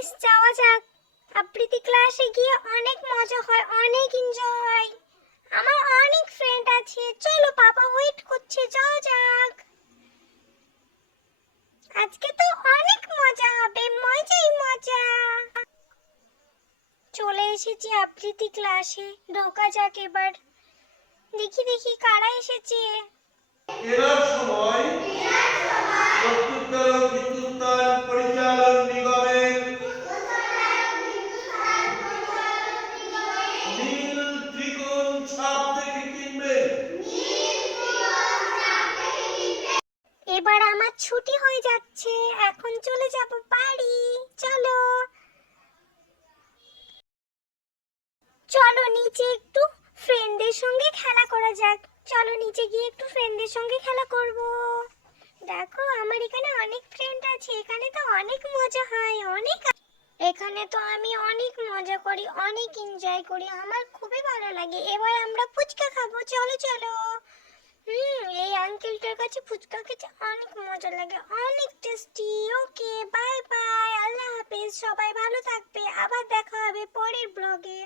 Guys যাওয়া যাক। আবৃত্তি ক্লাসে গিয়ে অনেক মজা হয়, অনেক এনজয় হয়। আমার অনেক ফ্রেন্ড আছে। চলো পাপা ওয়েট করছে যাও যাক। আজকে তো অনেক মজা হবে, মজাই মজা। চলে এসেছি আবৃত্তি ক্লাসে, ঢোকা যাক এবার। দেখি দেখি কারা এসেছে। এরার সময় আমার ছুটি হয়ে যাচ্ছে, এখন চলে যাব বাড়ি। চলো। চলো নিচে একটু ফ্রেন্ডদের সঙ্গে খেলা করা যাক। চলো নিচে গিয়ে একটু ফ্রেন্ডদের সঙ্গে খেলা করব। দেখো, আমার এখানে অনেক ফ্রেন্ড আছে, এখানে তো অনেক মজা হয়, অনেক এখানে তো আমি অনেক মজা করি, অনেক এনজয় করি, আমার খুবই ভালো লাগে। এবার আমরা ফুচকা খাব, চলো চলো। হুম, এই আঙ্কেলটার কাছে ফুচকা খেতে অনেক মজা লাগে। অনেক টেস্টি ওকে বাই বাই আল্লাহ হাফেজ। সবাই ভালো থাকবে। আবার দেখা হবে পরের ব্লগে